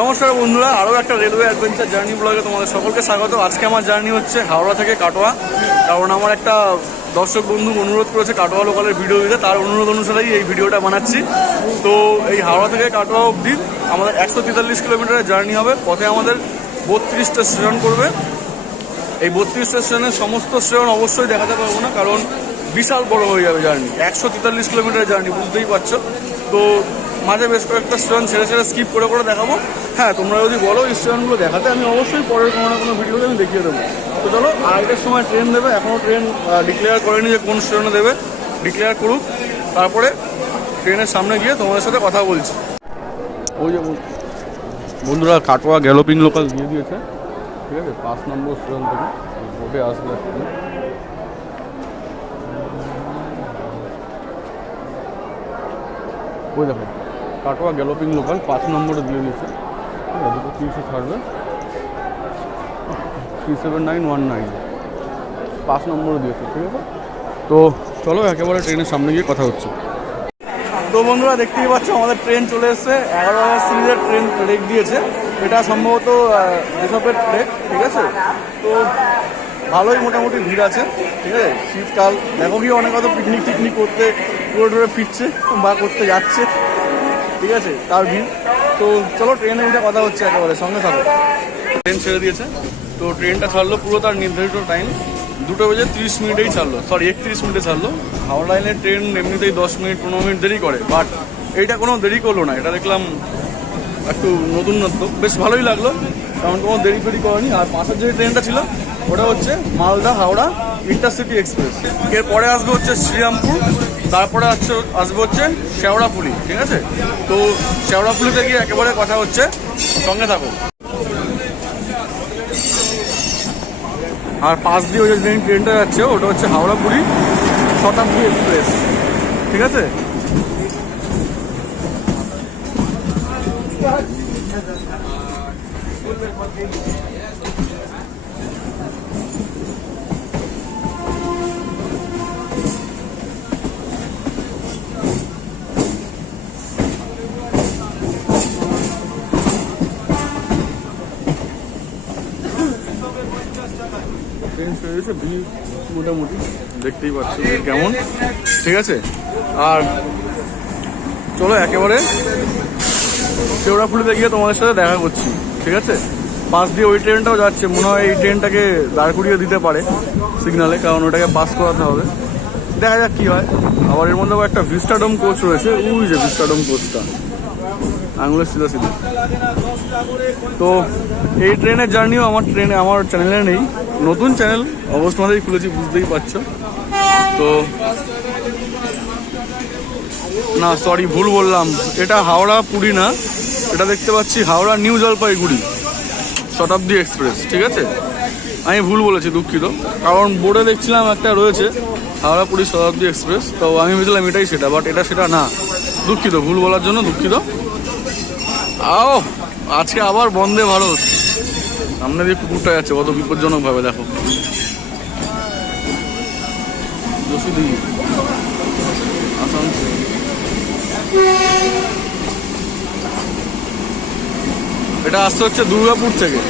নমস্কার বন্ধুরা, আরও একটা রেলওয়ে অ্যাডভেঞ্চার জার্নি ব্লগে তোমাদের সকলকে স্বাগত। আজকে আমার জার্নি হচ্ছে হাওড়া থেকে কাটোয়া, কারণ আমার একটা দর্শক বন্ধু অনুরোধ করেছে কাটোয়া লোকালের ভিডিও দিতে, তার অনুরোধ অনুসারেই এই ভিডিওটা বানাচ্ছি। তো এই হাওড়া থেকে কাটোয়া অবধি আমাদের 143 কিলোমিটারের জার্নি হবে। পথে আমাদের 32টা স্টেশন করবে। এই 32টা স্টেশনের সমস্ত স্টেশন অবশ্যই দেখাতে পারবো না, কারণ বিশাল বড় হয়ে যাবে জার্নি। 143 কিলোমিটারের জার্নি, বুঝতেই পারছো। তো মাঝে বেশ কয়েকটা স্টেশন ছেড়ে ছেড়ে স্কিপ করে করে দেখাবো। হ্যাঁ, তোমরা যদি বলো এই স্টেশনগুলো দেখাতে, আমি অবশ্যই পরের কোনো না কোনো ভিডিওতে আমি দেখিয়ে দেবো। তো চলো, আরেকটার সময় ট্রেন দেবে, এখনও ট্রেন ডিক্লেয়ার করেনি যে কোন স্টেশনে দেবে। ডিক্লেয়ার করুক, তারপরে ট্রেনের সামনে গিয়ে তোমাদের সাথে কথা বলছি। ওই যে বন্ধুরা, কাটোয়া গ্যালোপিং লোকাল দিয়ে দিয়েছে, ঠিক আছে। 5 নম্বর স্টেশন থেকে বোটে আসবে। ওই দেখো, কাটোয়া গ্যালোপিং লোকাল 5 নম্বরে দিয়ে দিয়েছে। ঠিক আছে, 30 ছাড়বে, 37919 5 নম্বরে দিয়েছে, ঠিক আছে। তো চলো একেবারে ট্রেনের সামনে গিয়ে কথা হচ্ছে। তো বন্ধুরা, দেখতেই পাচ্ছ আমাদের ট্রেন চলে এসছে। 11,000 সিরিজের ট্রেন রেক দিয়েছে। এটা সম্ভবত রিসার্ভের ট্রেক, ঠিক আছে। তো ভালোই মোটামুটি ভিড় আছে, ঠিক আছে। শীতকাল, দেখো কি অনেক হয়তো পিকনিক করতে টুরে ফিরছে বা করতে যাচ্ছে, ঠিক আছে, তার ভিড়। তো চলো ট্রেনে উঠে কথা হচ্ছে, একেবারে সঙ্গে থাকো। ট্রেন ছেড়ে দিয়েছে। তো ট্রেনটা ছাড়লো পুরো তার নির্ধারিত টাইম 2:30 ছাড়লো, সরি 31 মিনিটে ছাড়লো। হাওড়া লাইনের ট্রেন এমনিতেই 10 মিনিট 15 মিনিট দেরি করে, বাট এইটা কোনো দেরি করলো না। এটা দেখলাম একটু নতুনত্ব, বেশ ভালোই লাগলো, কারণ কোনো দেরি করেনি। আর পাশের যে ট্রেনটা ছিল ওটা হচ্ছে মালদা হাওড়া ইন্টারসিটি এক্সপ্রেস। এরপরে আসবে হচ্ছে শ্রীরামপুর, তারপরে আসবে হচ্ছে শেওড়াফুলি, ঠিক আছে। তো শেওড়াফুলিতে গিয়ে একেবারে কথা হচ্ছে, সঙ্গে থাকো। আর পাশ দিয়ে ওই যে ট্রেনটা যাচ্ছে ওটা হচ্ছে হাওড়া-পুরী শতাব্দী এক্সপ্রেস, ঠিক আছে। ট্রেন ছেড়ে দিয়েছে, ভিড় মোটামুটি দেখতেই পাচ্ছি কেমন, ঠিক আছে। আর চলো একেবারে শেওড়াফুলিতে গিয়ে তোমাদের সাথে দেখা করছি, ঠিক আছে। পাশ দিয়ে ওই ট্রেনটাও যাচ্ছে, মনে হয় এই ট্রেনটাকে দাঁড় করিয়ে দিতে পারে সিগনালে, কারণ ওটাকে পাস করাতে হবে। দেখা যাক কী হয়। আবার এর মধ্যে একটা ভিস্টাডোম কোচ রয়েছে, ওই যে ভিস্টাডোম কোচটা আঙুলের সিধা। তো এই ট্রেনের জার্নিও আমার চ্যানেলে নেই, নতুন চ্যানেল অগস্ট মাসেই খুলেছি, বুঝতেই পারছো। তো না, সরি, ভুল বললাম, এটা হাওড়া পুরী না, এটা দেখতে পাচ্ছি হাওড়া নিউ জলপাইগুড়ি শতাব্দী এক্সপ্রেস, ঠিক আছে। আমি ভুল বলেছি, দুঃখিত, কারণ বোর্ডে দেখছিলাম একটা রয়েছে হাওড়া পুরী শতাব্দী এক্সপ্রেস, তো আমি ভেবেছিলাম এটাই সেটা, বাট এটা সেটা না। দুঃখিত, ভুল বলার জন্য দুঃখিত। আও, আজকে আবার বন্দে ভারত। সামনে দিয়ে কুকুরটা যাচ্ছে, কত বিপজ্জনক ভাবে, দেখো। এটা আসতে হচ্ছে দুর্গাপুর থেকে।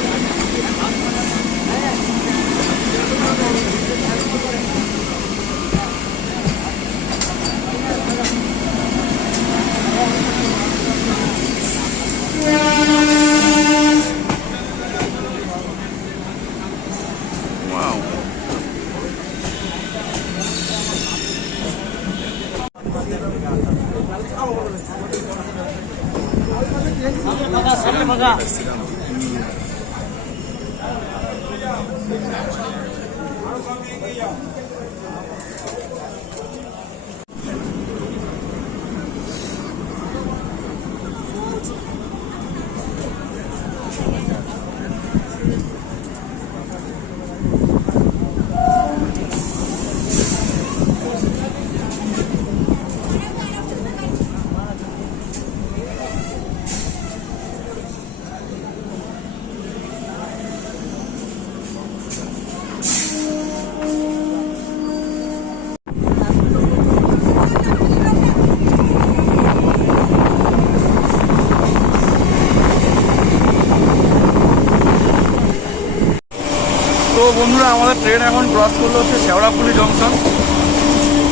বন্ধুরা আমাদের ট্রেন এখন ক্রস করলো হচ্ছে শেওড়াফুলি জংশন।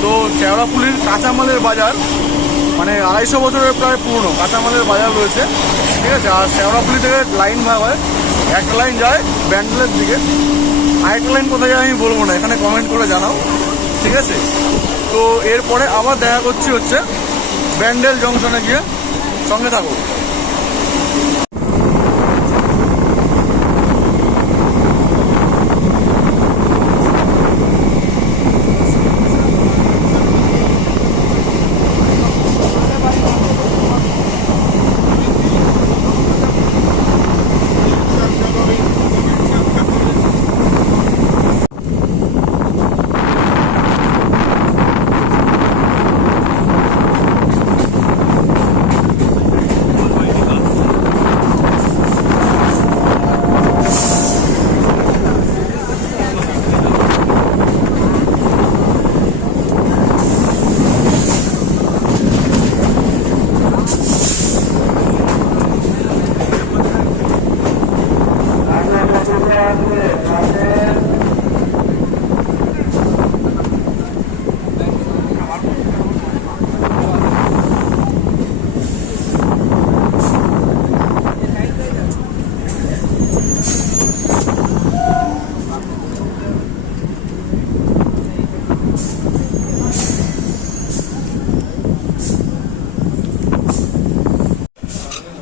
তো শেওড়াফুলির কাঁচামালের বাজার, মানে 250 বছরের প্রায় পুরনো কাঁচামালের বাজার রয়েছে, ঠিক আছে। আর শেওড়াফুলি থেকে লাইন ভাগ হয়, একটা লাইন যায় ব্যান্ডেলের দিকে, আরেকটা লাইন কোথায় যায় আমি বলবো না, এখানে কমেন্ট করে জানাও, ঠিক আছে। তো এরপরে আবার দেখা করছি হচ্ছে ব্যান্ডেল জংশনে গিয়ে, সঙ্গে থাকো।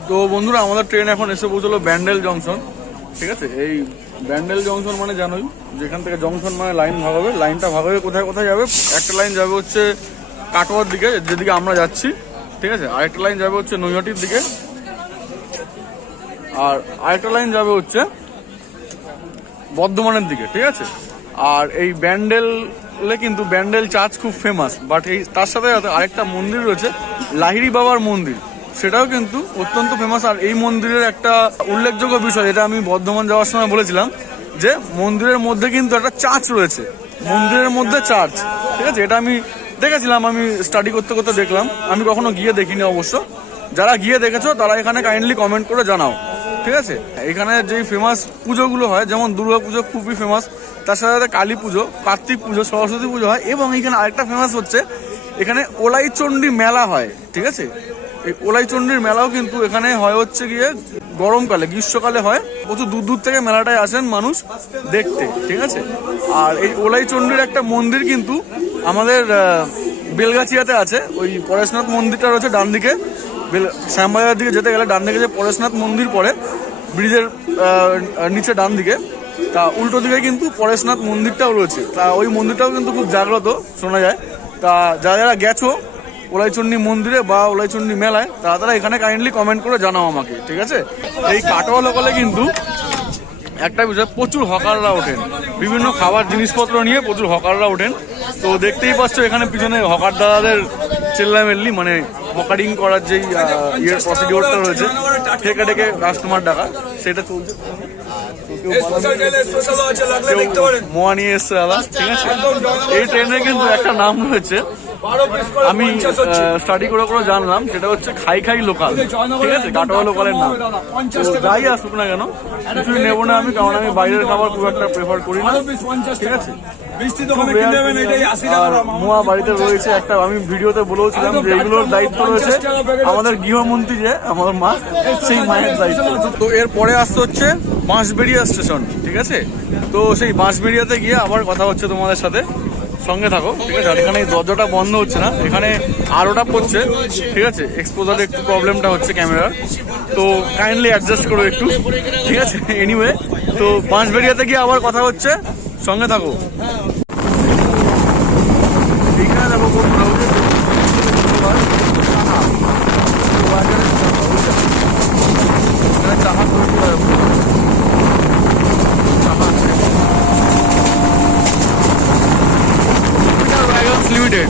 তো বন্ধুরা আমাদের ট্রেন এখন এসে পৌঁছলো ব্যান্ডেল জংশন, ঠিক আছে। এই ব্যান্ডেল জংশন মানে জানোই, যেখান থেকে জংশন মানে লাইন ভাগ হবে, লাইনটা ভাগ হয়ে কোথায় কোথায় যাবে। একটা লাইন যাবে হচ্ছে কাটোয়ার দিকে, যেদিকে আমরা যাচ্ছি, ঠিক আছে। আরেকটা লাইন যাবে হচ্ছে নৈহাটির দিকে, আর আরেকটা লাইন যাবে হচ্ছে বর্ধমানের দিকে, ঠিক আছে। আর এই ব্যান্ডেলে কিন্তু ব্যান্ডেল চার্চ খুব ফেমাস, বাট এই তার সাথে সাথে আরেকটা মন্দির রয়েছে লাহিড়ি বাবার মন্দির, সেটাও কিন্তু অত্যন্ত ফেমাস। আর এই মন্দিরের একটা উল্লেখযোগ্য বিষয়, এটা আমি বর্ধমান যাওয়ার সময় বলেছিলাম, যে মন্দিরের মধ্যে কিন্তু একটা চার্চ রয়েছে, মন্দিরের মধ্যে চার্চ, ঠিক আছে। এটা আমি দেখেছিলাম, আমি স্টাডি করতে করতে দেখলাম, আমি কখনো গিয়ে দেখিনি অবশ্য। যারা গিয়ে দেখেছো তারা এখানে কাইন্ডলি কমেন্ট করে জানাও, ঠিক আছে। এখানে যেই ফেমাস পুজোগুলো হয়, যেমন দুর্গা পুজো খুবই ফেমাস, তার সাথে সাথে কালী পুজো, কার্তিক পুজো, সরস্বতী পুজো হয়। এবং এখানে আরেকটা ফেমাস হচ্ছে, এখানে ওলাইচণ্ডী মেলা হয়, ঠিক আছে। এই ওলাইচণ্ডীর মেলাও কিন্তু এখানে হয় হচ্ছে গিয়ে গরমকালে, গ্রীষ্মকালে হয়। প্রচুর দূর দূর থেকে মেলাটায় আসেন মানুষ দেখতে, ঠিক আছে। আর এই ওলাইচণ্ডীর একটা মন্দির কিন্তু আমাদের বেলগাছিয়াতে আছে, ওই পরেশনাথ মন্দিরটা রয়েছে ডান দিকে, শ্যামবাজারের দিকে যেতে গেলে ডান দিকে যে পরেশনাথ মন্দির পড়ে ব্রিজের নিচে ডান দিকে, তা উল্টো দিকে কিন্তু পরেশনাথ মন্দিরটাও রয়েছে। তা ওই মন্দিরটাও কিন্তু খুব জাগ্রত শোনা যায়। তা যারা যারা গেছো ওলাইচণ্ডী মন্দিরে বা ওলাইচণ্ডী মেলায়, তারা এখানে কাইন্ডলি কমেন্ট করে জানাও আমাকে, ঠিক আছে। এই কাটোয়া লোকালে কিন্তু একটা বিষয়, প্রচুর হকাররা ওঠেন, বিভিন্ন খাবার জিনিসপত্র নিয়ে প্রচুর হকাররা ওঠেন। তো দেখতেই পাচ্ছ এখানে পিছনে হকার দাদাদের চেল্লামেল্লি, মানে হকারিং করার যেই প্রসিডিওরটা রয়েছে, ঠেকে ঠেকে কাস্টমার ডাকা, সেটা চলছে। মোয়া নিয়ে এসছে দাদা, ঠিক আছে। এই ট্রেনের কিন্তু একটা নাম রয়েছে, আমি স্টাডি করে করে জানলাম, সেটা হচ্ছে খাই খাই লোকাল, ঠিক আছে। কাটোয়া লোকালের নাম। যাই আসুক না কেন, কিছুই নেবো না আমি, কারণ আমি বাইরের খাবার খুব একটা প্রেফার করি না, ঠিক আছে। আর মোয়া বাড়িতে রয়েছে একটা, আমি ভিডিওতে বলেওছিলাম যে এগুলোর দায়িত্ব রয়েছে আমাদের গৃহমন্ত্রী, যে আমার মা, সেই মায়ের দায়িত্ব। তো এরপরে আসতে হচ্ছে বাঁশবেড়িয়া স্টেশন, ঠিক আছে। তো সেই বাঁশবেড়িয়াতে গিয়ে আবার কথা হচ্ছে তোমাদের সাথে, সঙ্গে থাকো, ঠিক আছে। আর এখানে এই দরজাটা বন্ধ হচ্ছে না, এখানে আলোটা পড়ছে, ঠিক আছে। এক্সপোজারে একটু প্রবলেমটা হচ্ছে ক্যামেরার, তো কাইন্ডলি অ্যাডজাস্ট করো একটু, ঠিক আছে। এনিওয়ে, তো বাঁশবেড়িয়াতে গিয়ে আবার কথা হচ্ছে, সঙ্গে থাকো। এইখানে দেখো চাহা তৈরি হয়, লিমিটেড,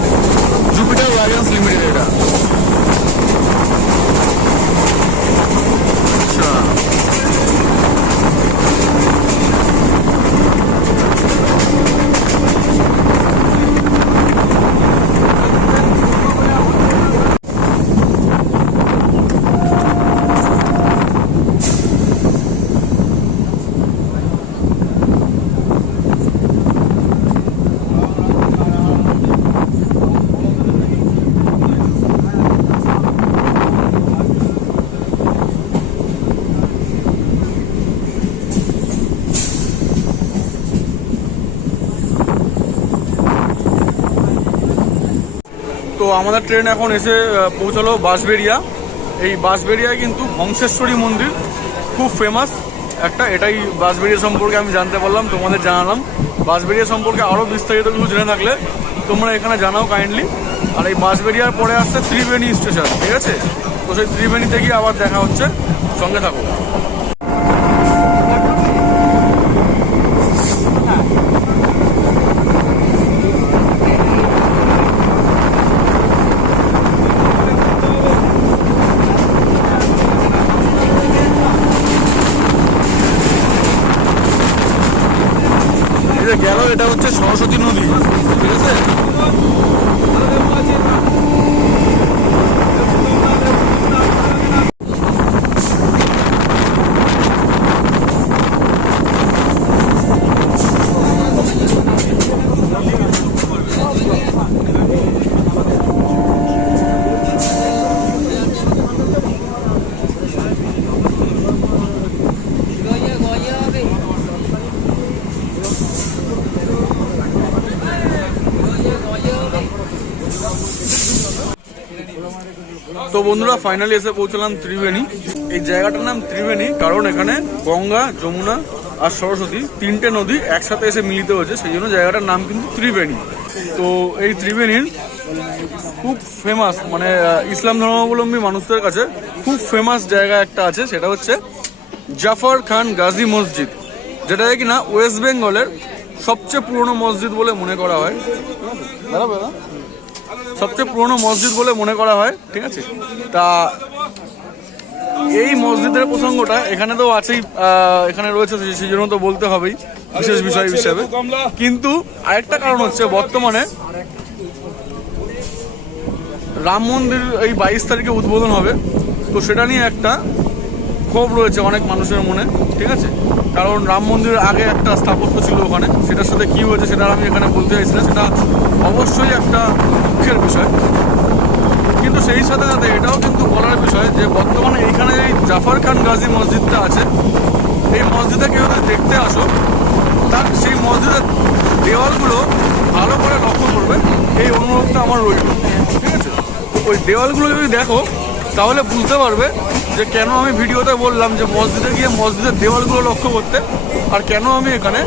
জুপিটার ওয়াগনস লিমিটেড এটা। আচ্ছা, আমাদের ট্রেন এখন এসে পৌঁছালো বাঁশবেড়িয়া। এই বাঁশবেড়িয়ায় কিন্তু হংসেশ্বরী মন্দির খুব ফেমাস একটা, এটাই বাঁশবেড়িয়া সম্পর্কে আমি জানতে পারলাম, তোমাদের জানালাম। বাঁশবেড়িয়া সম্পর্কে আরও বিস্তারিত কিছু জেনে থাকলে তোমরা এখানে জানাও কাইন্ডলি। আর এই বাঁশবেড়িয়ার পরে আসছে ত্রিবেণী স্টেশন, ঠিক আছে? তো সেই ত্রিবেণীতে গিয়ে আবার দেখা হচ্ছে, সঙ্গে থাকো। গেল, এটা হচ্ছে সরস্বতী নদী, ঠিক আছে? তো বন্ধুরা ফাইনালি এসে পৌঁছলাম ত্রিবেণী। এই জায়গাটার নাম ত্রিবেণী কারণ এখানে গঙ্গা, যমুনা আর সরস্বতী তিনটে নদী একসাথে এসে মিলিত হয়েছে, সেই জন্য জায়গাটার নাম কিন্তু ত্রিবেণী। তো এই ত্রিবেণীর খুব ফেমাস, মানে ইসলাম ধর্মাবলম্বী মানুষদের কাছে খুব ফেমাস জায়গা একটা আছে, সেটা হচ্ছে জাফর খান গাজী মসজিদ, যেটাকে কিনা ওয়েস্ট বেঙ্গলের সবচেয়ে পুরনো মসজিদ বলে মনে করা হয়। সবচেয়ে পুরনো মসজিদ বলে মনে করা হয়, ঠিক আছে? তা এই মসজিদের প্রসঙ্গটা এখানে তো আছেই, এখানে রয়েছে, সেই জন্য তো বলতে হবেই বিশেষ বিষয় হিসেবে। কিন্তু আরেকটা কারণ হচ্ছে বর্তমানে রাম মন্দির এই 22 তারিখে উদ্বোধন হবে, তো সেটা নিয়ে একটা ক্ষোভ রয়েছে অনেক মানুষের মনে, ঠিক আছে? কারণ রাম মন্দিরের আগে একটা স্থাপত্য ছিল ওখানে, সেটার সাথে কী হয়েছে সেটা আমি এখানে বলতে চাইছি না, সেটা অবশ্যই একটা দুঃখের বিষয়। কিন্তু সেই সাথে সাথে এটাও কিন্তু বলার বিষয় যে বর্তমানে এইখানে এই জাফর খান গাজী মসজিদটা আছে, এই মসজিদে কেউ যদি দেখতে আসো, তার সেই মসজিদের দেওয়ালগুলো ভালো করে লক্ষ্য করবে, এই অনুরোধটা আমার রইল, ঠিক আছে? ওই দেওয়ালগুলো যদি দেখো তাহলে বুঝতে পারবে যে কেন আমি ভিডিওতে বললাম যে মসজিদে গিয়ে মসজিদের দেওয়ালগুলো লক্ষ্য করতে, আর কেন আমি এখানে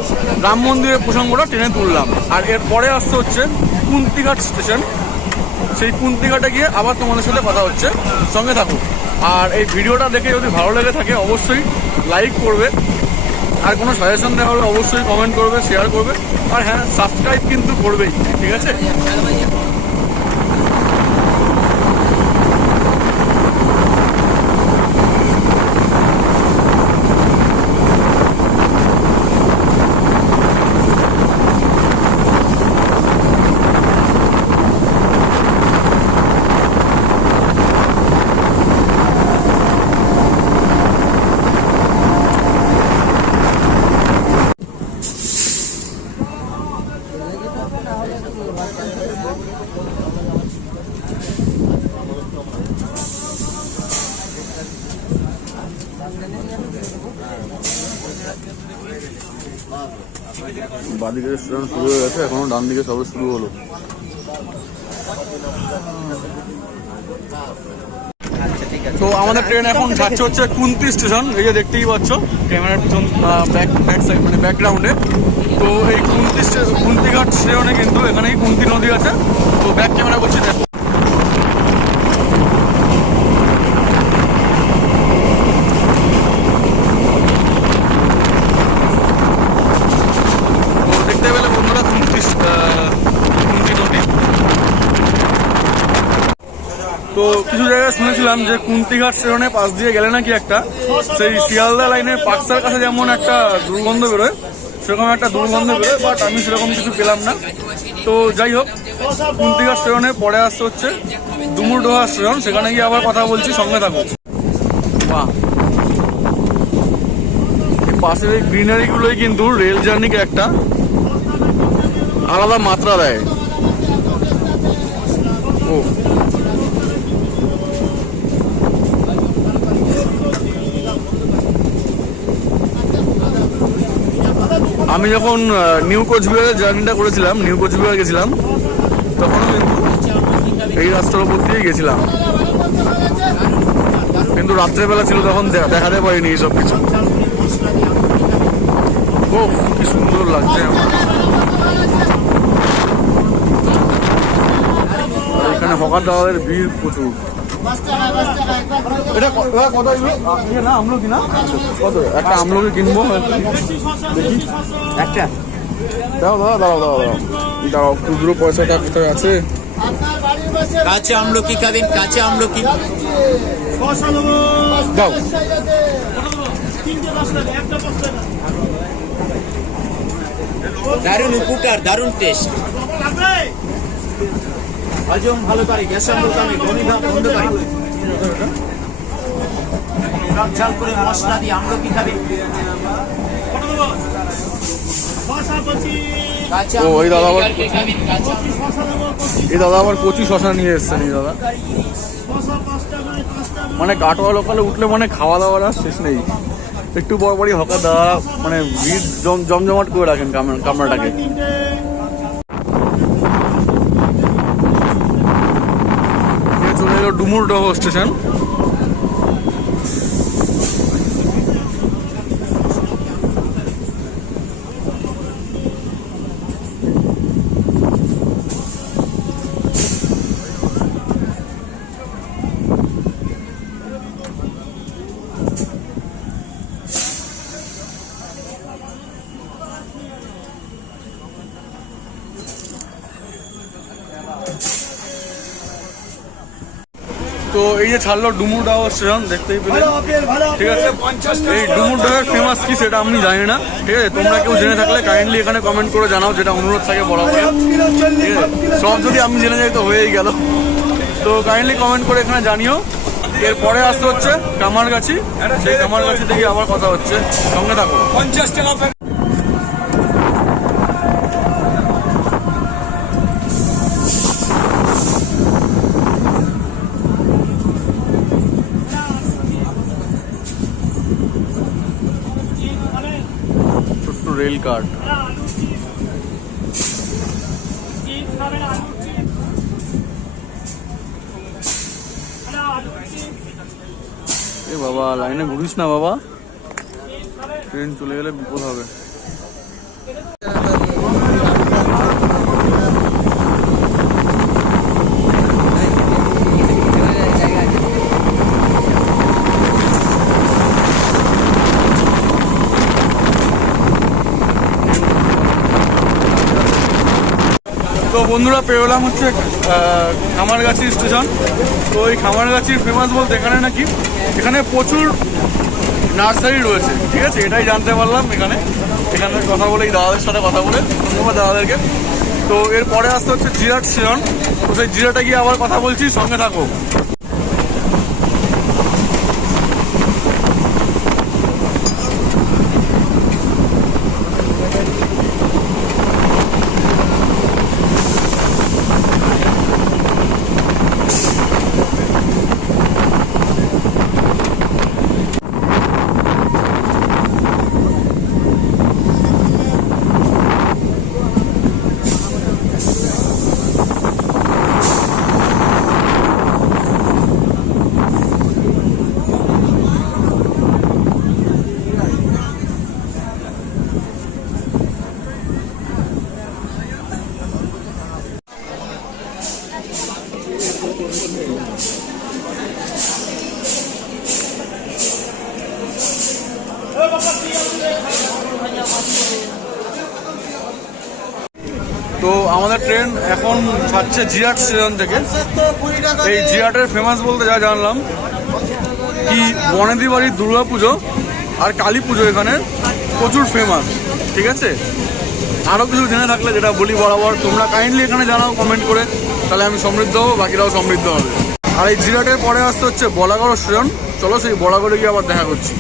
রাম মন্দিরের প্রসঙ্গটা টেনে তুললাম। আর এরপরে আসতে হচ্ছে কুন্তিঘাট স্টেশন, সেই কুন্তিঘাটে গিয়ে আবার তোমাদের সাথে কথা হচ্ছে, সঙ্গে থাকো। আর এই ভিডিওটা দেখে যদি ভালো লেগে থাকে অবশ্যই লাইক করবে, আর কোনো সাজেশন দেওয়া হলে অবশ্যই কমেন্ট করবে, শেয়ার করবে, আর হ্যাঁ সাবস্ক্রাইব কিন্তু করবেই, ঠিক আছে? বাদিকে রেস্টুরেন্ট শুরু হয়ে গেছে, এখনো ডান দিকে সবে শুরু হলো। তো আমাদের ট্রেন এখন যাচ্ছে হচ্ছে কুন্তি স্টেশন, এই যে দেখতেই পাচ্ছ ক্যামেরার পিছন ব্যাক সাইড মানে ব্যাকগ্রাউন্ডে। তো এই কুন্তিঘাট স্টেশনে কিন্তু এখানেই কুন্তি নদী আছে, তো ব্যাক ক্যামেরা করছি দেখো। তো কিছু জায়গায় শুনেছিলাম যে কুন্তিঘাট স্টেশনের পাশ দিয়ে গেলে নাকি একটা সেই শিয়ালদা লাইনের পাকসার কাছে যেমন একটা দুর্গন্ধ বেরোয়, সেরকম একটা দুর্গন্ধ বেরোয়, বাট আমি সেরকম কিছু পেলাম না। তো যাই হোক, কুন্তিঘাট স্টেশনে পরে আসতে হচ্ছে ডুমুরডোহা স্টেশন, সেখানে গিয়ে আবার কথা বলছি, সঙ্গে থাকো। বাহ, পাশের এই গ্রিনারিগুলোই কিন্তু রেল জার্নিকে একটা আলাদা মাত্রা দেয়। ও আমি যখন নিউ কোচবিহারের জার্নিটা করেছিলাম, নিউ কোচবিহার গেছিলাম, তখন কিন্তু এই রাস্তার উপর দিয়েই গেছিলাম, কিন্তু রাত্রেবেলা ছিল তখন দেখাতে পারিনি এইসব কিছু। ও কি সুন্দর লাগছে আমার। এখানে হকার দাদাদের ভিড় প্রচুর। এটা কত না আমলকি না কত? একটা আমলকি কিনবো দেখি একটা। দাও দাও দাও দাও দাও দাও, খুচরো পয়সাটা কোথায় আছে? কাঁচা আমলকি খাবেন? কাঁচা আমলকি দাও। দারুণ উপকার, দারুণ টেস্ট, হজম ভালো করে, গ্যাস অম্বল কমে, বমি ভাব বন্ধ করে। টক ঝাল করে মশলা দিয়ে আমলকি খাবেন। ও এই দাদা আবার, এই দাদা আবার কচি শশা নিয়ে এসছেন এই দাদা। মানে কাটোয়া লোকালে উঠলে মানে খাওয়া দাওয়ার আর শেষ নেই। একটু বড় বড়ই হকার দাদা মানে ভিড় জমজমাট করে রাখেন কামরাটাকে। চলে এলো ডুমুরডহ স্টেশন। তো এই যে ছাড়লো ডুমুরডহ স্টেশন, দেখতেই পেলেন, ঠিক আছে। এই ডুমুরডহের ফেমাস কি সেটা আমি জানি না, ঠিক আছে। তোমরা কেউ জেনে থাকলে কাইন্ডলি এখানে কমেন্ট করে জানাও, যেটা অনুরোধ থাকে বরাবর, ঠিক আছে। সব যদি আমি জেনে যাই তো হয়েই গেল। তো কাইন্ডলি কমেন্ট করে এখানে জানিও। এরপরে আসতে হচ্ছে কামারগাছি, সেই কামারগাছি থেকে আবার কথা হচ্ছে, সঙ্গে থাকো। 50 টাকা রেল কার্ড। এ বাবা, লাইনে ঘুরিস না বাবা, ট্রেন চলে গেলে বিপদ হবে। তো বন্ধুরা পেরোলাম হচ্ছে খামারগাছি স্টেশন। তো এই খামারগাছির ফেমাস বলতে এখানে নাকি এখানে প্রচুর নার্সারি রয়েছে, ঠিক আছে। এটাই জানতে পারলাম এখানে কথা বলে, এই দাদাদের সাথে কথা বলে, ধন্যবাদ দাদাদেরকে। তো এরপরে আসতে হচ্ছে জিরাট স্টেশন। তো সেই জিরাটে গিয়ে আবার কথা বলছি, সঙ্গে থাকো। তো আমাদের ট্রেন এখন ছাড়ছে জিরাট স্টেশন থেকে। এই জিরাটের ফেমাস বলতে যা জানলাম কি বনেদি বাড়ির দুর্গা পুজো আর কালী পুজো এখানে প্রচুর ফেমাস, ঠিক আছে। আরও কিছু জেনে থাকলে যেটা বলি বরাবর, তোমরা কাইন্ডলি এখানে জানাও কমেন্ট করে, তাহলে আমি সমৃদ্ধ হবো, বাকিরাও সমৃদ্ধ হবে। আর এই জিরাটের পরে আসতে হচ্ছে বলাগড় স্টেশন। চলো সেই বলাগড়ে গিয়ে আবার দেখা করছি।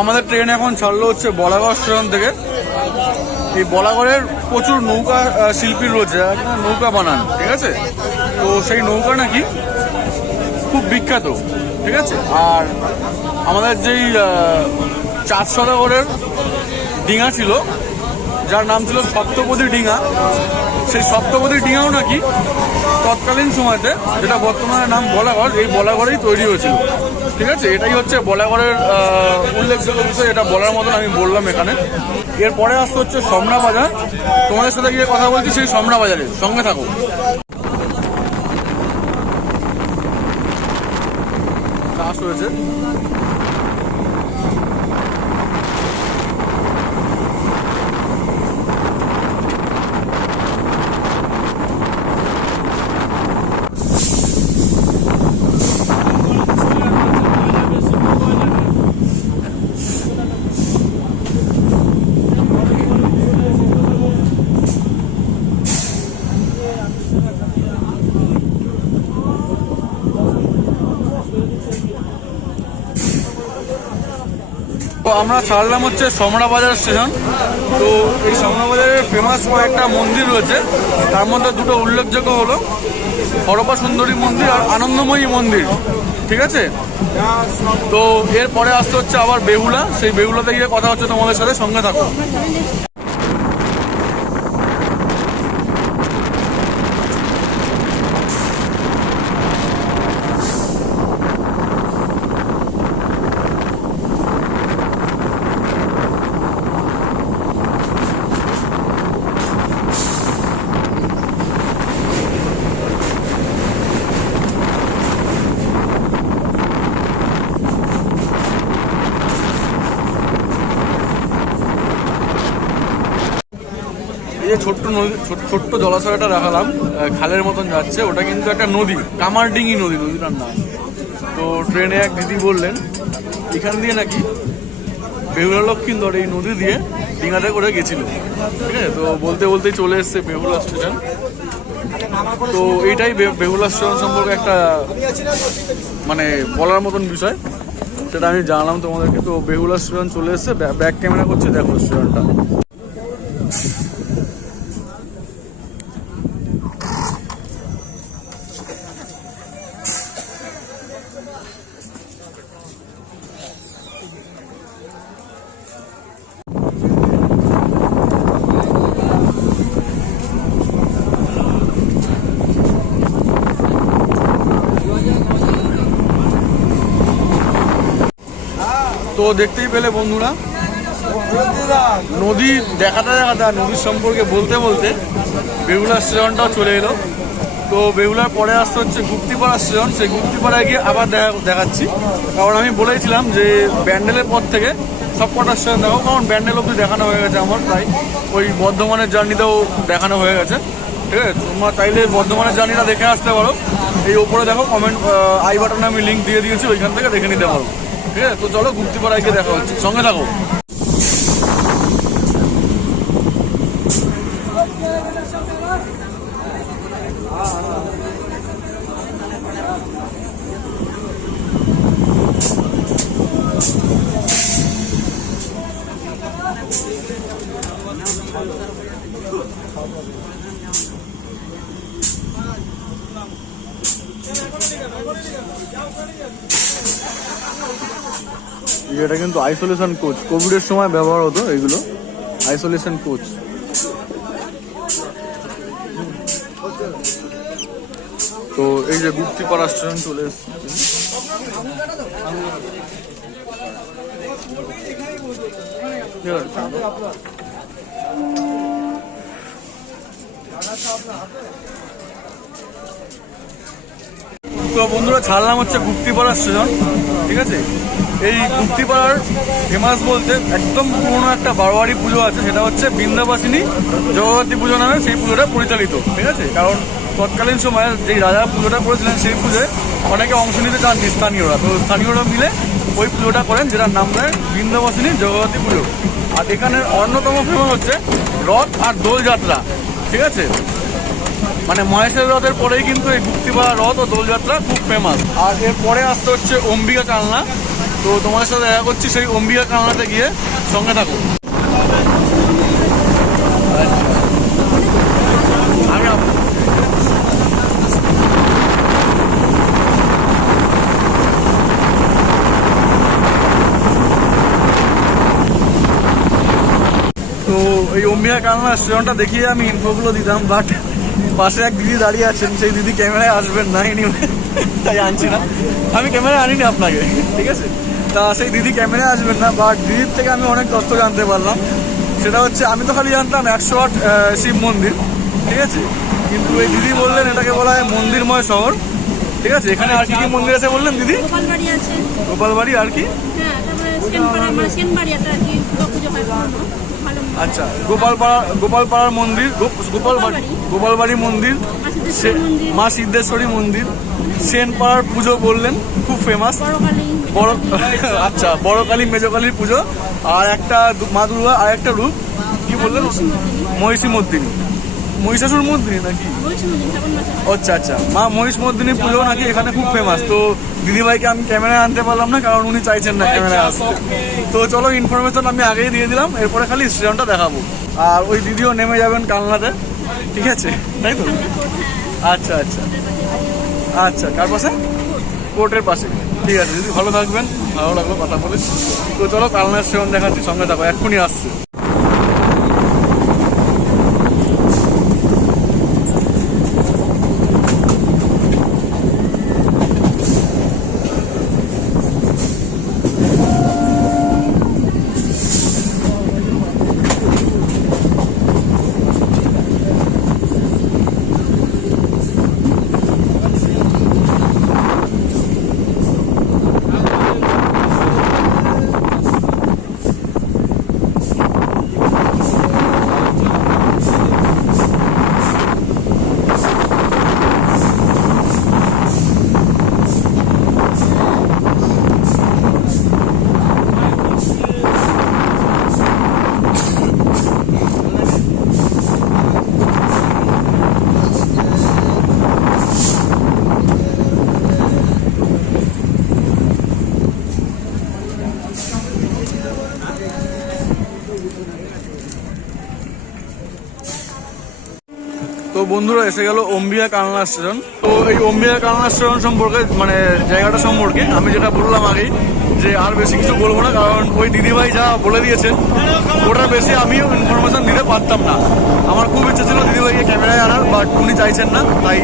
আমাদের ট্রেন এখন ছাড়লো হচ্ছে বলাগড় স্টেশন থেকে। এই বলাগড়ের প্রচুর নৌকা শিল্পী রয়েছে, নৌকা বানান, ঠিক আছে। তো সেই নৌকা নাকি খুব বিখ্যাত, ঠিক আছে। আর আমাদের যেই 4 সদাগরের ডিঙা ছিল, যার নাম ছিল সপ্তপদী ডিঙা, সেই সপ্তপদী ডিঙাও নাকি তৎকালীন সময়তে, যেটা বর্তমানে নাম বলাগড়, এই বলাগড়েই তৈরি হয়েছিল, ঠিক আছে। এটাই হচ্ছে বলাগড়ের উল্লেখযোগ্য বিষয়, এটা বলার মতন আমি বললাম এখানে। এরপরে আসতে হচ্ছে সমরা বাজার। তোমাদের সাথে গিয়ে কথা বলছি সেই সমরা বাজারের, সঙ্গে থাকো। চাষ হয়েছে, তো আমরা ছাড়লাম হচ্ছে সমরা বাজার স্টেশন। তো এই সমরা বাজারের ফেমাস কয়েকটা মন্দির রয়েছে, তার মধ্যে দুটো উল্লেখযোগ্য হলো হরপা সুন্দরী মন্দির আর আনন্দময়ী মন্দির, ঠিক আছে। তো এরপরে আসতে হচ্ছে আবার বেহুলা, সেই বেহুলাতে গিয়ে কথা হচ্ছে তোমাদের সাথে, সঙ্গে থাকো। এই যে ছোট্ট নদী, ছোট্ট জলাশয়টা দেখালাম, খালের মতন যাচ্ছে, ওটা কিন্তু একটা নদী, কামারডিঙ্গি নদী, নদীটার নাম। তো ট্রেনে এক দিদি বললেন এখান দিয়ে নাকি বেহুলা লক্ষ্মীন্দর এই নদী দিয়ে ডিঙাতে করে গেছিল, ঠিক আছে। তো বলতে বলতেই চলে এসছে বেহুলা স্টেশন। তো এইটাই বেহুলা স্টেশন সম্পর্কে একটা মানে বলার মতন বিষয়, সেটা আমি জানালাম তোমাদেরকে। তো বেহুলা স্টেশন চলে এসছে, ব্যাক ক্যামেরা করছে, দেখো স্টেশনটা। তো দেখতেই পেলে বন্ধুরা, নদী দেখাতে দেখাতে আর নদীর সম্পর্কে বলতে বলতে বেহুলা স্টেশনটাও চলে এলো। তো বেহুলার পরে আসতে হচ্ছে গুপ্তিপাড়া স্টেশন। সেই গুপ্তিপাড়ায় গিয়ে আবার দেখাচ্ছি, কারণ আমি বলেছিলাম যে ব্যান্ডেলের পর থেকে সব কটা স্টেশন দেখাও, কারণ ব্যান্ডেল অব্দি দেখানো হয়ে গেছে আমার, প্রায় ওই বর্ধমানের জার্নিতেও দেখানো হয়ে গেছে, ঠিক আছে। তোমরা চাইলে বর্ধমানের জার্নিটা দেখে আসতে পারো, এই ওপরে দেখো কমেন্ট আই বাটনে আমি লিঙ্ক দিয়ে দিয়েছি, ওইখান থেকে দেখে নিতে পারো, ঠিক আছে। তো চলো গুপ্তিপাড়ায় গিয়ে দেখা হচ্ছে, সঙ্গে থাকো। এটা কিন্তু আইসোলেশন কোচ, কোভিডের সময় ব্যবহার হতো এগুলো, আইসোলেশন কোচ। তো এই যে গুপ্তিপাড়া স্টেশন চলে এসছে। তো বন্ধুরা ছাড়লাম হচ্ছে গুপ্তিপাড়া স্টেশন, ঠিক আছে। এই গুপ্তিপাড়ার ফেমাস বলতে একদম পুরোনো একটা বারোয়ারি পুজো আছে, সেটা হচ্ছে বৃন্দাবাসিনী জগদ্ধাত্রী পুজো নামে সেই পুজোটা পরিচালিত, ঠিক আছে। কারণ তৎকালীন সময়ে যেই রাজা পুজোটা করেছিলেন সেই পুজোয় অনেকে অংশ নিতে চাননি স্থানীয়রা, তো স্থানীয়রা মিলে ওই পুজোটা করেন, যেটার নাম দেয় বৃন্দাবাসিনী জগদ্ধাত্রী পুজো। আর এখানের অন্যতম ফেমাস হচ্ছে রথ আর দোলযাত্রা, ঠিক আছে। মানে মহেশের রথের পরেই কিন্তু এই গুপ্তিপাড়া রথ ও দোলযাত্রা খুব ফেমাস। আর এরপরে আসতে হচ্ছে অম্বিকা চালনা। তো তো তোমার সাথে দেখা করছি সেই অম্বিকা কালনাতে গিয়ে, সঙ্গে থাকো। আমি তো এই অম্বিকা কালনা স্টেশনটা দেখিয়ে আমি ইনফোগুলো দিতাম, বাট পাশে এক দিদি দাঁড়িয়ে আছেন, সেই দিদি ক্যামেরায় আসবেন না, তাই আনছি না। আমি ক্যামেরায় আনিনি আপনাকে, ঠিক আছে? তা সেই দিদি ক্যামেরায় আসবেন না, বাট দিদির থেকে আমি অনেক তথ্য জানতে পারলাম। সেটা হচ্ছে, আমি তো খালি জানতাম 108 শিব মন্দির, ঠিক আছে, কিন্তু এই দিদি বললেন এটাকে বলা হয় মন্দিরময় শহর, ঠিক আছে। এখানে আর কি কি মন্দির আছে বললেন দিদি? গোপালবাড়ি আছে। গোপালবাড়ি আর কি? হ্যাঁ, তারপরে সেনপাড়া, মানে সেনবাড়ি একটা আর কি পুজো হয় পুরনো, ভালো। আচ্ছা, গোপালপাড়ার মন্দির, গোপালবাড়ি মন্দির, মা সিদ্ধেশ্বরী মন্দির, সেনপাড়ার পুজো বললেন খুব ফেমাস, বড় আচ্ছা বড়কালী মেজকালীর পুজো, আর একটা মা দুর্গা, আর একটা রূপ কি বললেন? মহিষীমর্দিনী, মহিষাসুর মর্দিনী নাকি? আচ্ছা আচ্ছা, মা মহিষমর্দিনীর পুজো নাকি এখানে খুব ফেমাস। তো দিদিভাইকে আমি ক্যামেরায় আনতে পারলাম না, কারণ উনি চাইছেন না ক্যামেরায় আসতে। তো চলো, ইনফরমেশন আমি আগেই দিয়ে দিলাম, এরপরে খালি স্টেশনটা দেখাবো। আর ওই দিদিও নেমে যাবেন কালনাতে, ঠিক আছে, তাই তো? আচ্ছা আচ্ছা আচ্ছা, কার পাশে? কোর্টের পাশে, ঠিক আছে দিদি, ভালো থাকবেন, ভালো লাগলো কথা বলে। তো চলো কালনার স্টেশন দেখাচ্ছি, সঙ্গে থাকো, এক্ষুনি আসছে। তো বন্ধুরা, এসে গেল অম্বিকা কালনা স্টেশন। তো এই অম্বিকা কালনা স্টেশন সম্পর্কে, মানে জায়গাটা সম্পর্কে আমি যেটা বললাম আগেই, যে আর বেশি কিছু বলবো না, কারণ ওই দিদিভাই যা বলে দিয়েছেন ওটার বেশি আমিও ইনফরমেশন দিতে পারতাম না। আমার খুব ইচ্ছে ছিল দিদিভাইকে ক্যামেরায় আনার, বাট উনি চাইছেন না, তাই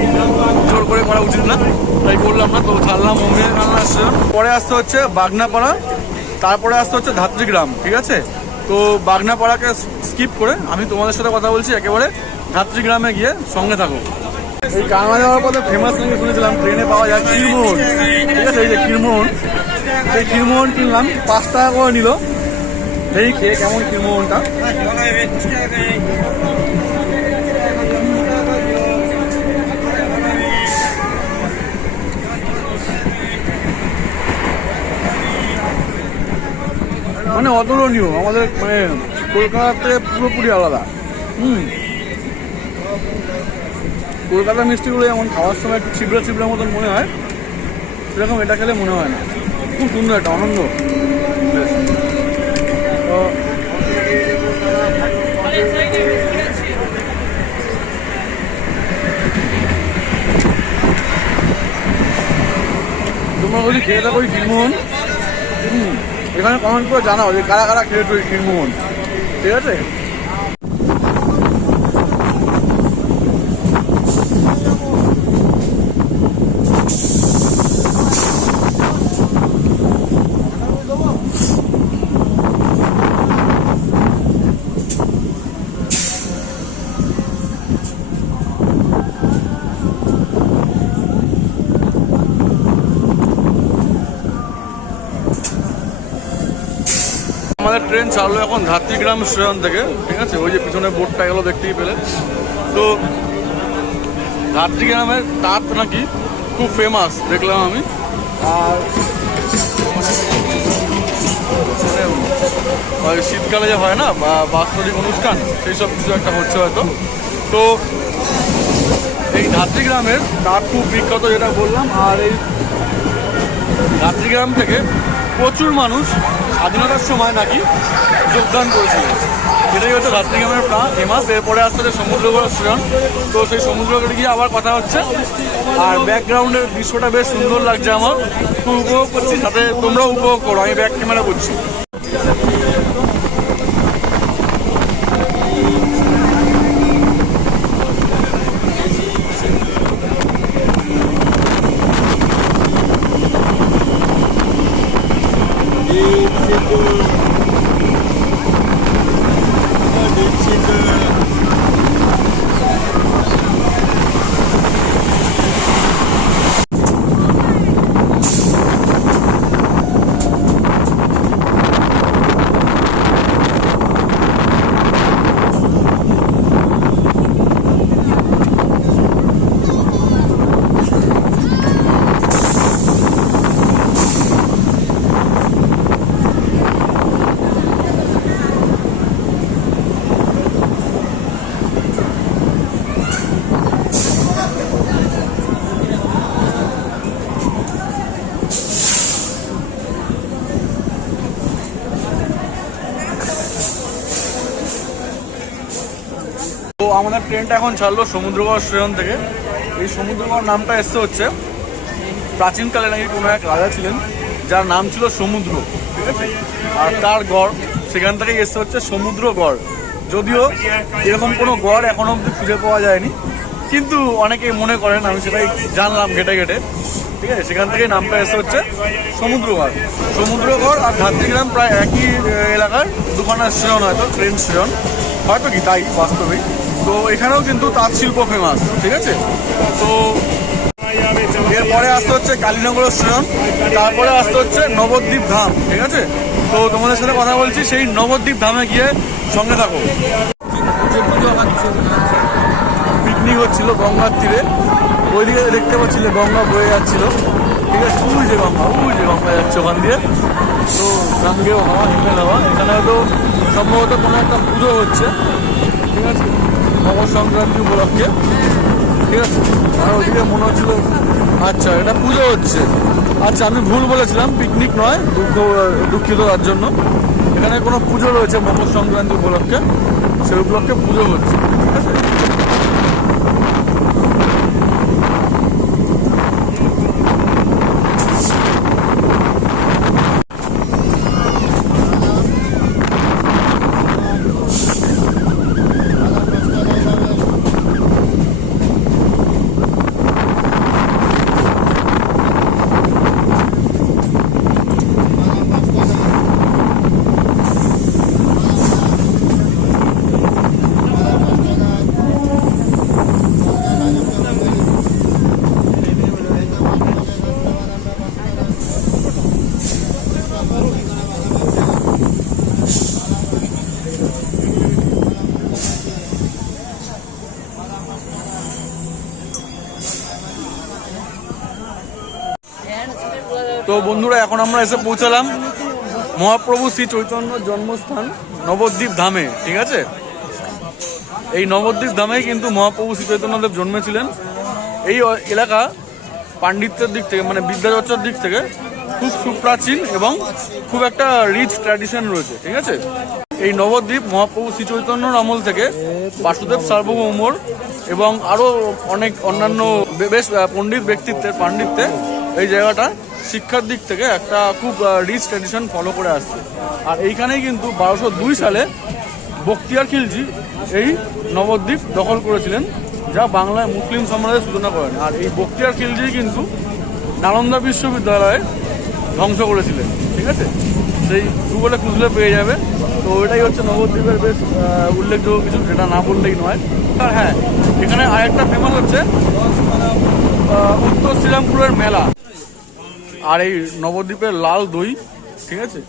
জোর করে করা উচিত না, তাই বললাম না। তো ছাড়লাম অম্বিকা কালনা স্টেশন। পরে আসতে হচ্ছে বাগনাপাড়া, তারপরে আসতে হচ্ছে ধাত্রীগ্রাম, ঠিক আছে? তো বাগনাপাড়াকে স্কিপ করে আমি তোমাদের সাথে কথা বলছি একেবারে ধাত্রীগ্রামে গিয়ে, সঙ্গে থাকো। এই কালনা যাওয়ার পথে ফেমাস নাকি শুনেছিলাম ট্রেনে পাওয়া যায় ক্ষীরমোহন, ঠিক আছে? এই যে ক্ষীরমোহন, এই ক্ষীরমোহন কিনলাম, 5 টাকা করে নিল। এই খেয়ে কেমন ক্ষীরমোহনটা। মানে অতুলনীয়, আমাদের মানে কলকাতাতে পুরোপুরি আলাদা। কলকাতার মিষ্টিগুলো যেমন খাওয়ার সময় একটু ছিবড়া ছিবড়ার মতন মনে হয়, সেরকম এটা খেলে মনে হয় না। খুব সুন্দর একটা আনন্দ। তো তোমরা বলি খেয়ে থাকো ওই ক্ষীরমোহন। এখানে কমেন্ট করে জানাও যে কারা কারা খেয়েছো ওই ক্ষীরমোহন, ঠিক আছে? আমাদের ট্রেন ছাড়লো এখন ধাত্রীগ্রাম স্টেশন থেকে, ঠিক আছে? ওই যে পিছনে বোর্ডটা গেলো, দেখতেই পেলে। তো ধাত্রীগ্রামের তাঁত নাকি খুব ফেমাস দেখলাম আমি। আর ওই শীতকালে যে হয় না বাৎসরিক অনুষ্ঠান, সেই সব কিছু একটা হচ্ছে হয়তো। তো এই ধাত্রীগ্রামের তাঁত খুব বিখ্যাত, যেটা বললাম। আর এই ধাত্রীগ্রাম থেকে প্রচুর মানুষ স্বাধীনতার সময় নাকি যোগদান করেছিল। এটাই হচ্ছে ধাত্রীগ্রামের ফেমাস। এরপরে আসতে হচ্ছে সমুদ্রগড় স্টেশন। তো সেই সমুদ্রগড়ে গিয়ে আবার কথা হচ্ছে। আর ব্যাকগ্রাউন্ডের দৃশ্যটা বেশ সুন্দর লাগছে আমার, খুব উপভোগ করছি, সাথে তোমরাও উপভোগ করো, আমি ব্যাক ক্যামেরা করছি। তো আমাদের ট্রেনটা এখন ছাড়লো সমুদ্রগড় স্টেশন থেকে। এই সমুদ্রগড় নামটা এসছে হচ্ছে প্রাচীনকালে নাকি কোনো এক রাজা ছিলেন যার নাম ছিল সমুদ্র, ঠিক আছে, আর তার গড় সেখান থেকেই এসছে হচ্ছে সমুদ্রগড়। যদিও এরকম কোনো গড় এখনো অব্দি খুঁজে পাওয়া যায়নি, কিন্তু অনেকেই মনে করেন, আমি সেটাই জানলাম ঘেটে ঘেটে, ঠিক আছে, সেখান থেকেই নামটা এসে হচ্ছে সমুদ্রগড়। সমুদ্রগড় আর ধাত্রীগ্রাম প্রায় একই এলাকার দুখানা স্টেশন, হয়তো ট্রেন স্টেশন, হয়তো কি তাই বাস্তবেই। তো এখানেও কিন্তু তাঁত শিল্প ফেমাস, ঠিক আছে। তো এরপরে আসতে হচ্ছে কালীনগর স্টেশন, তারপরে আসতে হচ্ছে নবদ্বীপ ধাম, ঠিক আছে। তো তোমাদের সাথে কথা বলছি সেই নবদ্বীপ ধামে গিয়ে, সঙ্গে থাকো। পিকনিক হচ্ছিল গঙ্গার তীরে, ওইদিকে দেখতে পাচ্ছিলে গঙ্গা বয়ে যাচ্ছিল, ঠিক আছে, ওই যে গঙ্গা যাচ্ছে ওখান দিয়ে। তো গাঙ্গেয় হাওয়া, হিমেল হাওয়া। এখানে হয়তো সম্ভবত কোনো একটা পুজো হচ্ছে, ঠিক আছে, মকর সংক্রান্তি উপলক্ষে, ঠিক আছে। আর ওইদিকে মনে হচ্ছিল, আচ্ছা এটা পুজো হচ্ছে, আচ্ছা আমি ভুল বলেছিলাম, পিকনিক নয়, দুঃখিত তার জন্য। এখানে কোনো পুজো রয়েছে মকর সংক্রান্তি উপলক্ষে, সেই উপলক্ষে পুজো হচ্ছে, ঠিক আছে। তো বন্ধুরা, এখন আমরা এসে পৌঁছালাম মহাপ্রভু শ্রী চৈতন্য জন্মস্থান নবদ্বীপ ধামে, ঠিক আছে। এই নবদ্বীপ ধামেই কিন্তু মহাপ্রভু শ্রী চৈতন্যদেব জন্মেছিলেন। এই এলাকা পাণ্ডিত্যের দিক থেকে, মানে বিদ্যাচর্চার দিক থেকে খুব সুপ্রাচীন এবং খুব একটা রিচ ট্র্যাডিশন রয়েছে, ঠিক আছে। এই নবদ্বীপ মহাপ্রভু শ্রী চৈতন্যর আমল থেকে বাসুদেব সার্বভৌমর এবং আরও অনেক অন্যান্য বেশ পণ্ডিত ব্যক্তিত্বের পাণ্ডিত্যে এই জায়গাটা শিক্ষার দিক থেকে একটা খুব রিচ ট্র্যাডিশন ফলো করে আসছে। আর এইখানেই কিন্তু 1202 সালে বখতিয়ার খিলজি এই নবদ্বীপ দখল করেছিলেন, যা বাংলায় মুসলিম সাম্রাজ্যের সূচনা করেন। আর এই বখতিয়ার খিলজি কিন্তু নালন্দা বিশ্ববিদ্যালয়ে ধ্বংস করেছিলেন, ঠিক আছে। সেই গুগলে খুঁজলে পেয়ে যাবে। তো এটাই হচ্ছে নবদ্বীপের বেশ উল্লেখযোগ্য কিছু, যেটা না বললেই নয়। আর হ্যাঁ, এখানে আরেকটা ফেমাস হচ্ছে উত্তর শ্রীরামপুরের মেলা, আর এই নবদ্বীপের লাল দই, ঠিক আছে,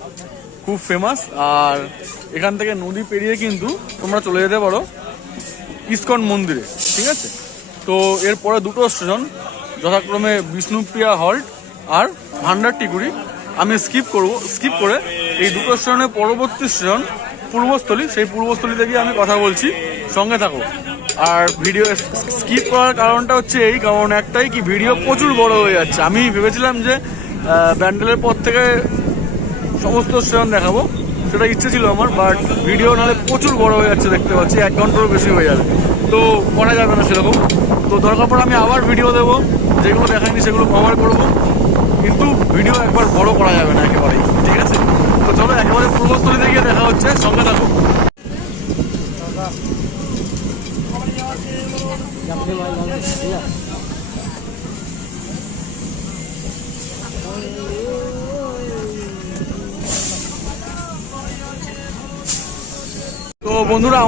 খুব ফেমাস। আর এখান থেকে নদী পেরিয়ে কিন্তু তোমরা চলে যেতে পারো ইস্কন মন্দিরে, ঠিক আছে। তো এরপরে দুটো স্টেশন, যথাক্রমে বিষ্ণুপ্রিয়া হল্ট আর ভান্ডারটিকুড়ি, আমি স্কিপ করে এই দুটো স্টেশনের পরবর্তী স্টেশন পূর্বস্থলী, সেই পূর্বস্থলীতে গিয়ে আমি কথা বলছি, সঙ্গে থাকো। আর ভিডিও স্কিপ করার কারণটা হচ্ছে এই কারণ একটাই, কি ভিডিও প্রচুর বড় হয়ে যাচ্ছে। আমি ভেবেছিলাম যে ব্যান্ডেলের পর থেকে সমস্ত স্টেশন দেখাবো, সেটা ইচ্ছে ছিল আমার, বাট ভিডিও নাহলে প্রচুর বড় হয়ে যাচ্ছে, দেখতে পাচ্ছি 1 ঘন্টারও বেশি হয়ে যাবে, তো করা যাবে না সেরকম। তো দরকার পড়ে আমি আবার ভিডিও দেবো, যেগুলো দেখাইনি সেগুলো কভার করবো, কিন্তু ভিডিও একবার বড় করা যাবে না একেবারেই, ঠিক আছে? তো চলো একেবারে পূর্বস্থলীতে গিয়ে দেখা হচ্ছে, সঙ্গে থাকো। তো বন্ধুরা,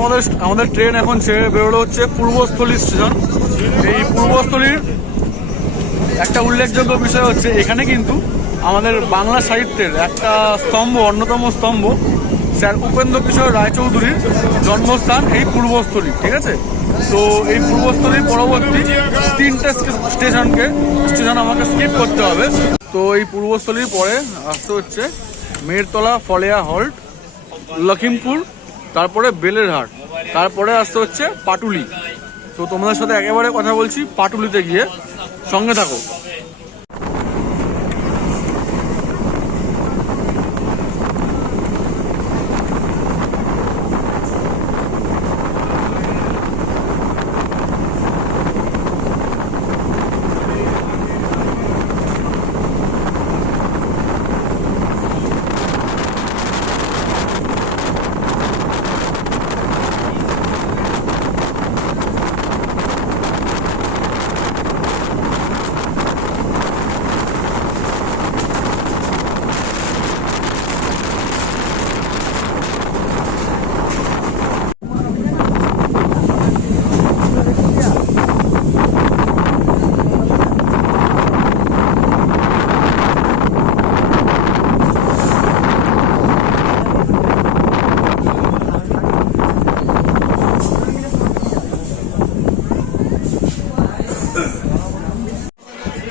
আমাদের ট্রেন এখন ছেড়ে বেরোলো হচ্ছে পূর্বস্থলী স্টেশন। এই পূর্বস্থলীর একটা উল্লেখযোগ্য বিষয় হচ্ছে, এখানে কিন্তু আমাদের বাংলা সাহিত্যের একটা স্তম্ভ, অন্যতম স্তম্ভ স্যার উপেন্দ্র কিশোর রায়চৌধুরীর জন্মস্থান এই পূর্বস্থলী, ঠিক আছে? তো এই পূর্বস্থলীর পরবর্তী 3টে স্টেশন আমাকে স্কিপ করতে হবে। তো এই পূর্বস্থলীর পরে আসতে হচ্ছে মেরতলা, ফলেয়া হল্ট, লখিমপুর, তারপরে বেলেরহাট, তারপরে আসতে হচ্ছে পাটুলি। তো তোমাদের সাথে একেবারে কথা বলছি পাটুলিতে গিয়ে, সঙ্গে থাকো।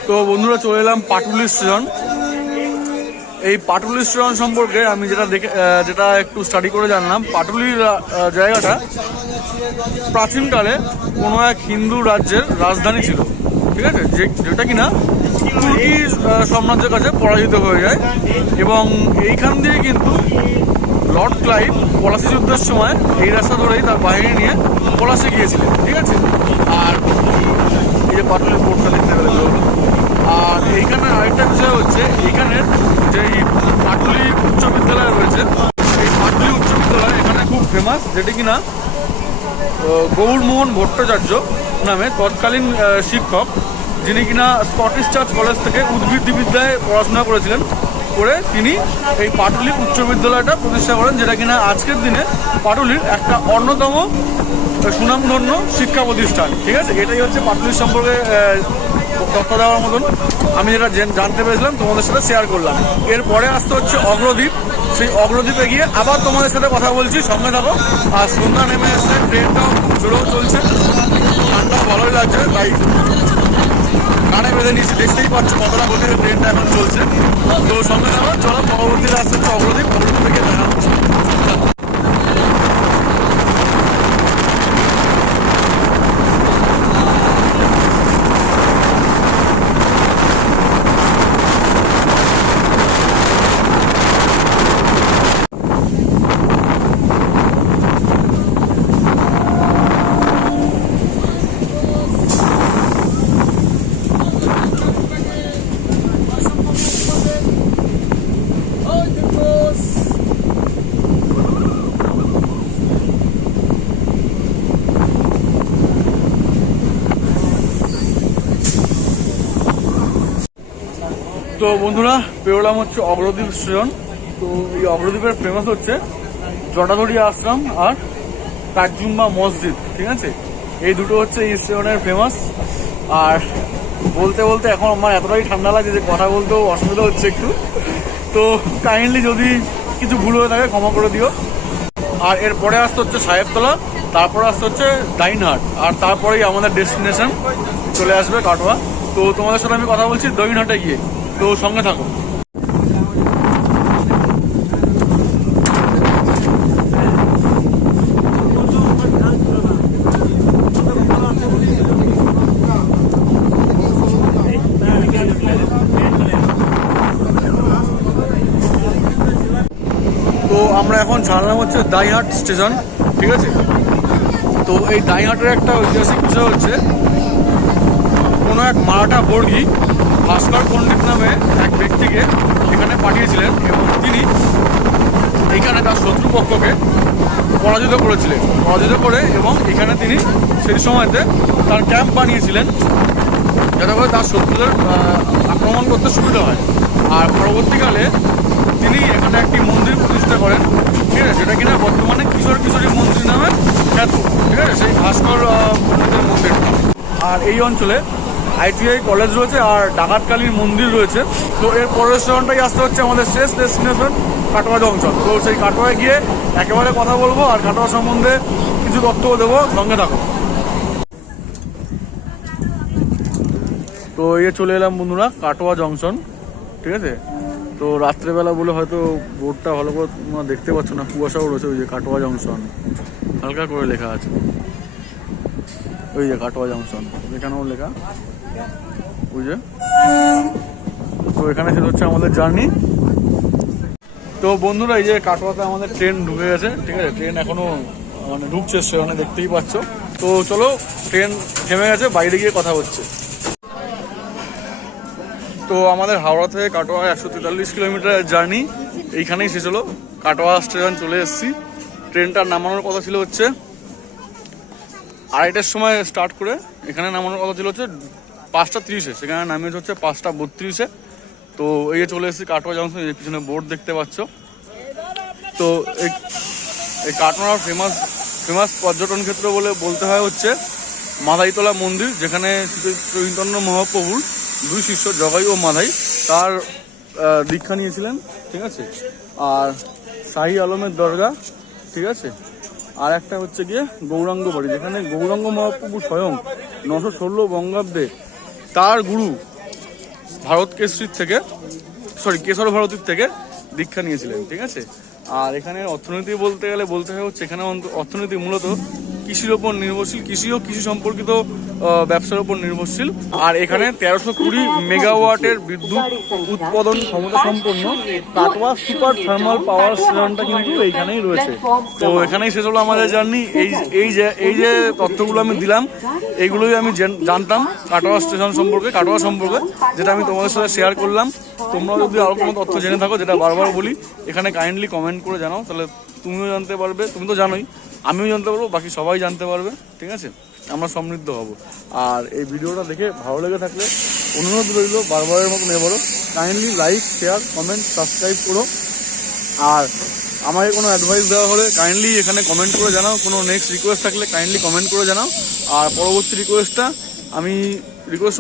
তো বন্ধুরা, চলে এলাম পাটুলি স্টেশন। এই পাটুলি স্টেশন সম্পর্কে আমি যেটা একটু স্টাডি করে জানলাম, পাটুলির জায়গাটা প্রাচীনকালে কোনো এক হিন্দু রাজ্যের রাজধানী ছিল, ঠিক আছে? যেটা কিনা তুর্কি সাম্রাজ্যের কাছে পরাজিত হয়ে যায়, এবং এইখান দিয়ে কিন্তু লর্ড ক্লাইভ পলাশি যুদ্ধের সময় এই রাস্তা ধরেই তার বাহিনী নিয়ে পলাশে গিয়েছিলেন, ঠিক আছে? আর এই যে পাটুলি পোর্টটা দেখতে পেলে। আর এইখানে আরেকটা বিষয় হচ্ছে, এখানের যে পাটুলি উচ্চ বিদ্যালয় রয়েছে, এই পাটুলি উচ্চ বিদ্যালয় এখানে খুব ফেমাস, যেটি কিনা গৌরমোহন ভট্টাচার্য নামে তৎকালীন শিক্ষক, যিনি কিনা স্কটিশ চার্চ কলেজ থেকে উদ্ভিদবিদ্যায় পড়াশোনা করেছিলেন, করে তিনি এই পাটুলি উচ্চ বিদ্যালয়টা প্রতিষ্ঠা করেন, যেটা কিনা আজকের দিনে পাটুলির একটা অন্যতম সুনামধন্য শিক্ষা প্রতিষ্ঠান, ঠিক আছে? এটাই হচ্ছে পাটুলির সম্পর্কে তথ্য দেওয়ার মতন আমি যেটা জানতে পেরেছিলাম, তোমাদের সাথে শেয়ার করলাম। এরপরে আসতে হচ্ছে অগ্রদ্বীপ। সেই অগ্রদ্বীপে গিয়ে আবার তোমাদের সাথে কথা বলছি, সঙ্গে থাকো। আর সন্ধ্যা নেমে এসছে, ট্রেনটাও জোরেও চলছে, ঠান্ডাও ভালোই লাগছে, তাই কানে বেঁধে নিচ্ছি, দেখতেই পাচ্ছ কতটা গতিতে ট্রেনটা এখন চলছে। তো সঙ্গে থাকো, চলো পরবর্তীতে আসতে হচ্ছে অগ্রদ্বীপ। অগ্রদ্বীপে গিয়ে দেখা হচ্ছে। তো বন্ধুরা, পেরোলাম হচ্ছে অগ্রদ্বীপ স্টেশন। তো এই অগ্রদ্বীপের ফেমাস হচ্ছে জটাধরি আশ্রম আর কাকজুম্বা মসজিদ, ঠিক আছে? এই দুটো হচ্ছে এই স্টেশনের ফেমাস। আর বলতে বলতে এখন আমার এতটাই ঠান্ডা লাগছে যে কথা বলতেও অসুবিধা হচ্ছে একটু। তো কাইন্ডলি যদি কিছু ভুল হয়ে থাকে ক্ষমা করে দিও। আর এরপরে আসতে হচ্ছে সাহেবতলা, তারপরে আসতে হচ্ছে ডাইনহাট, আর তারপরেই আমাদের ডেস্টিনেশন চলে আসবে কাটোয়া। তো তোমাদের সাথে আমি কথা বলছি ডাইনহাটে গিয়ে, তো সঙ্গে থাকো। আমরা এখন ছাড়লাম হচ্ছে দাইহাট স্টেশন, ঠিক আছে। তো এই দাইহাটের একটা ঐতিহাসিক বিষয় হচ্ছে কোনো এক মারাঠা বর্গী ভাস্কর পণ্ডিত নামে এক ব্যক্তিকে এখানে পাঠিয়েছিলেন এবং তিনি এইখানে তার শত্রুপক্ষকে পরাজিত করে এবং এখানে তিনি সেই সময়তে তার ক্যাম্প বানিয়েছিলেন যাতে করে তার শত্রুদের আক্রমণ করতে সুবিধা হয়। আর পরবর্তীকালে তিনি এখানে একটি মন্দির প্রতিষ্ঠা করেন, ঠিক আছে, যেটা কিনা বর্তমানে কিশোরী মন্দির নামে খ্যাত, ঠিক আছে, সেই ভাস্কর পণ্ডিতের মন্দিরটা। আর এই অঞ্চলে ITI কলেজ রয়েছে আর ডাকাতকালীর মন্দির রয়েছে। তো এর পরের স্টেশনটাই আসতে হচ্ছে আমাদের শেষ ডেস্টিনেশন কাটোয়া জংশন। তো সেই কাটোয়ায় গিয়ে একেবারে কথা বলবো আর কাটোয়া সম্বন্ধে কিছু তথ্যও দেবো, সঙ্গে থাকো। তো এই চলে এলাম বন্ধুরা কাটোয়া জংশন, ঠিক আছে। তো রাত্রেবেলা বলে হয়তো বোর্ডটা ভালো করে তোমরা দেখতে পাচ্ছ না, কুয়াশাও রয়েছে। ওই যে কাটোয়া জংশন হালকা করে লেখা আছে, ওই যে কাটোয়া জংশন এখানেও লেখা, ওই যে। তো এখানে শেষ হচ্ছে আমাদের জার্নি। তো বন্ধুরা এই যে কাটোয়াতে আমাদের ট্রেন ঢুকে গেছে, ঠিক আছে, ট্রেন এখনো মানে ঢুকছে সেখানে দেখতেই পাচ্ছ। তো চলো ট্রেন থেমে গেছে, বাইরে গিয়ে কথা হচ্ছে। তো আমাদের হাওড়া থেকে কাটোয়া 143 কিলোমিটারের জার্নি এইখানেই শেষ হলো। কাটোয়া স্টেশন চলে এসেছি। ট্রেনটার নামানোর কথা ছিল হচ্ছে 2:30টার সময় স্টার্ট করে, এখানে নামানোর কথা ছিল হচ্ছে 5:30-এ, সেখানে নামিয়েছে হচ্ছে 5:32-এ। তো এই যে চলে এসেছি কাটোয়া জংশন, এই পিছনে বোর্ড দেখতে পাচ্ছ। তো এই কাটোয়ার ফেমাস পর্যটন ক্ষেত্র বলে বলতে হয় হচ্ছে মাধাইতলা মন্দির, যেখানে চৈতন্য মহাপ্রভুর 2 শিষ্য জগাই ও মাধাই তার দীক্ষা নিয়েছিলেন, ঠিক আছে। আর শাহী আলমের দরগা, ঠিক আছে। আর একটা হচ্ছে গিয়ে গৌরাঙ্গ বাড়ি, যেখানে গৌরাঙ্গ মহাপ্রভু স্বয়ং 916 বঙ্গাব্দে তার গুরু কেশর ভারতীর থেকে দীক্ষা নিয়েছিলেন, ঠিক আছে। আর এখানে অর্থনীতি বলতে হয় হচ্ছে এখানে অর্থনীতি মূলত কৃষির ওপর নির্ভরশীল, কৃষি ও কৃষি সম্পর্কিত ব্যবসার উপর নির্ভরশীল। আর এখানে 1320 মেগাওয়াটের বিদ্যুৎ উৎপাদন ক্ষমতা সম্পন্ন কাটোয়া সুপার থার্মাল পাওয়ার স্টেশনটা কিন্তু এইখানেই রয়েছে। তো এখানেই শেষ হলো আমাদের জার্নি। এই যে তথ্যগুলো আমি দিলাম, এইগুলোই আমি জানতাম কাটোয়া স্টেশন সম্পর্কে, কাটোয়া সম্পর্কে, যেটা আমি তোমাদের সাথে শেয়ার করলাম। তোমরাও যদি আরো কোনো তথ্য জেনে থাকো, যেটা বারবার বলি, এখানে কাইন্ডলি কমেন্ট করে জানাও, তাহলে তুমিও জানতে পারবে। তুমি তো জানোই, আমিও জানতে পারবো, বাকি সবাই জানতে পারবে, ঠিক আছে। আমরা সমৃদ্ধ হব। আর এই ভিডিওটা দেখে ভালো লেগে থাকলে অনুরোধ রইল, বারবারের মতন এবারও kindly like, share, comment, subscribe করো। আর আমাকে কোনো অ্যাডভাইস দেওয়া হলে কাইন্ডলি এখানে কমেন্ট করে জানাও। কোনো নেক্সট রিকোয়েস্ট থাকলে কাইন্ডলি কমেন্ট করে জানাও। আর পরবর্তী রিকোয়েস্ট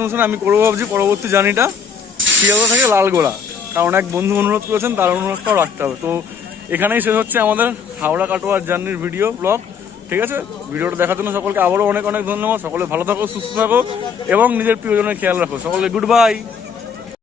অনুসারে আমি করবো ভাবছি পরবর্তী জার্নিটা শিয়ালদা থেকে লালগোলা, কারণ এক বন্ধু অনুরোধ করেছেন, তার অনুরোধটাও রাখতে হবে। তো এখানেই শেষ হচ্ছে আমাদের হাওড়া কাটোয়ার জার্নির ভিডিও ব্লগ, ঠিক আছে। ভিডিওটা দেখার জন্য সকলকে আবারও অনেক ধন্যবাদ। সকলে ভালো থাকো, সুস্থ থাকো এবং নিজের প্রিয়জনের খেয়াল রাখো। সকলে গুড বাই।